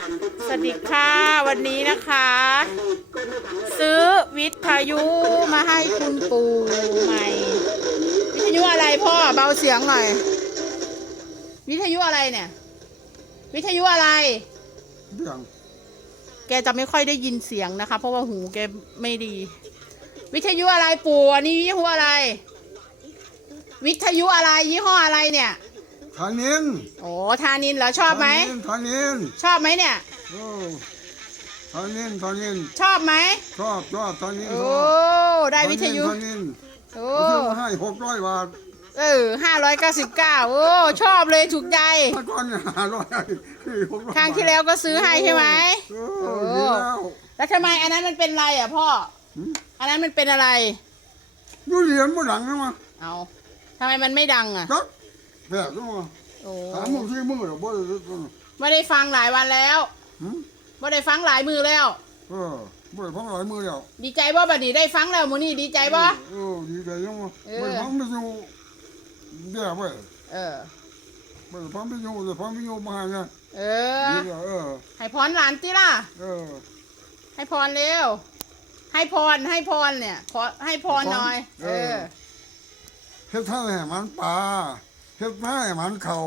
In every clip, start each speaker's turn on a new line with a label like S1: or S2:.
S1: สวัสดีค่ะ วันนี้นะคะ ซื้อวิทยุมาให้คุณปู่ใหม่ วิทยุอะไรพ่อเบาเสียงหน่อย วิทยุอะไรเนี่ย วิทยุอะไร
S2: เรื่อง
S1: แกจะไม่ค่อยได้ยินเสียงนะคะ เพราะว่าหูแกไม่ดี วิทยุอะไรปู่อันนี้ยี่ห้ออะไร วิทยุอะไรยี่ห้ออะไรเนี่ย
S2: ทานิน
S1: โอ้ทานินเหรอชอบไหม
S2: ทานิน
S1: ชอบไหมเนี่ย
S2: โอ้ทานินทานิน
S1: ชอบไหม
S2: ชอบชอบทานิน
S1: โอ้ได้วิทยุ
S2: ทานิน
S1: โอ้
S2: เขาซื้อมาให้หกร้อยบาท
S1: เออห้าร้อยเก้าสิบเก้าโอ้ชอบเลยถูกใจ
S2: เมื่อก่อนห้าร้อยหกร้อย
S1: ครั้งที่แล้วก็ซื้อให้ใช่ไหม
S2: โอ้ดีแล้ว
S1: แล้วทำไมอันนั้นมันเป็นอะไรอะพ่อ
S2: หืม
S1: อันนั้นมันเป็นอะไร
S2: ยูเหรียญบ่ดังนะมา
S1: เอาทำไมมันไม่ดังอะ
S2: จัก แปลกนะมา
S1: โอ้
S2: ถามมึงที่มึงเหรอบ่ได้
S1: ไม่ได้ฟังหลายวันแล้ว
S2: หืม
S1: ไม่ได้ฟังหลายมือแล้ว
S2: เออบ่ได้พังหลายมือแล้ว
S1: ดีใจบ่บัดนี้ได้ฟังแล้วมูนี่ดีใจบ่
S2: เออดีใจยังวะ
S1: เออ
S2: บ่ได้พังไปอยู่เดี๋ยวไป
S1: เออ
S2: บ่ได้พังไปอยู่แต่พังไปอยู่มาให้นะ
S1: เอ
S2: ดี
S1: อ
S2: แล้วเออ
S1: ให้พรหลานติล่ะ
S2: เออ
S1: ให้พรเร็ว ให้พรให้พรเนี่ย ขอให้พรหน่อย เออ
S2: เฮ็ดท่าให้มันปลา เฮ็ดท่าให้มันเข่า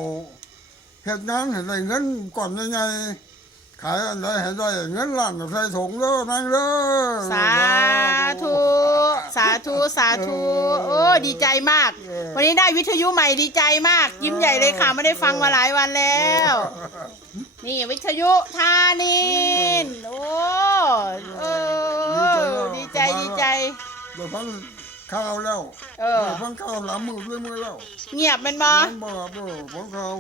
S2: เฮ็ดงานให้ได้เงินก่อนใหญ่ๆขายอันใดให้ได้เงินล้านใส่ถุงเด้อนั่งเด้อ
S1: สาธุ สาธุ สาธุ โอ้ดีใจมาก วันนี้ได้วิทยุใหม่ดีใจมาก ยิ้มใหญ่เลยค่ะ ไม่ได้ฟังมาหลายวันแล้ว นี่วิทยุทานิน โอ้เออดีใจดีใจ
S2: เดี๋ยวฟัง ข้าวแล้ว
S1: เออ
S2: เดี๋ยวฟังข้าวหลังมือด้วยมือแล้ว
S1: เงียบเป็นบอ
S2: มันบ่ครับเออฟังข้าว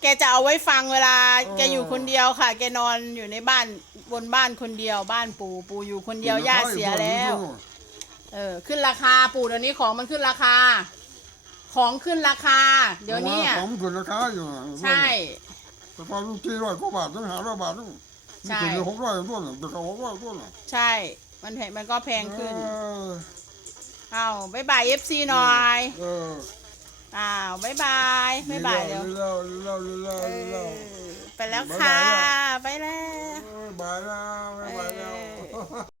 S1: แกจะเอาไว้ฟังเวลา
S2: เออ
S1: แกอยู่คนเดียวค่ะ แกนอนอยู่ในบ้านบนบ้านคนเดียว บ้านปู่ปู่อยู่คนเดียวย่าเสียแล้ว เออขึ้นราคาปู่เดี๋ยวนี้ของมันขึ้นราคา ของขึ้นราคา เดี๋ยวนี้อะ
S2: ของขึ้นราคาอยู่
S1: ใช่
S2: แต่พอลูกที่ร้อยกว่าบาทต้องหาร้อยบาทต้อง
S1: ใช่
S2: ถึงหกร้อยต้นแต่เขาหกร้อยต้น
S1: ใช่ มันแพงมันก็แพงขึ้น
S2: เออ
S1: เอาบายบายเอฟซีหน่อย
S2: เออ
S1: อ้าวบายบายบายบายเดี๋ยว
S2: เร็วเร็วเร็ว
S1: เอ
S2: เร็ว
S1: อไปแล้วค่ะ ไปแล้ว
S2: บายแล้วบายแล้ว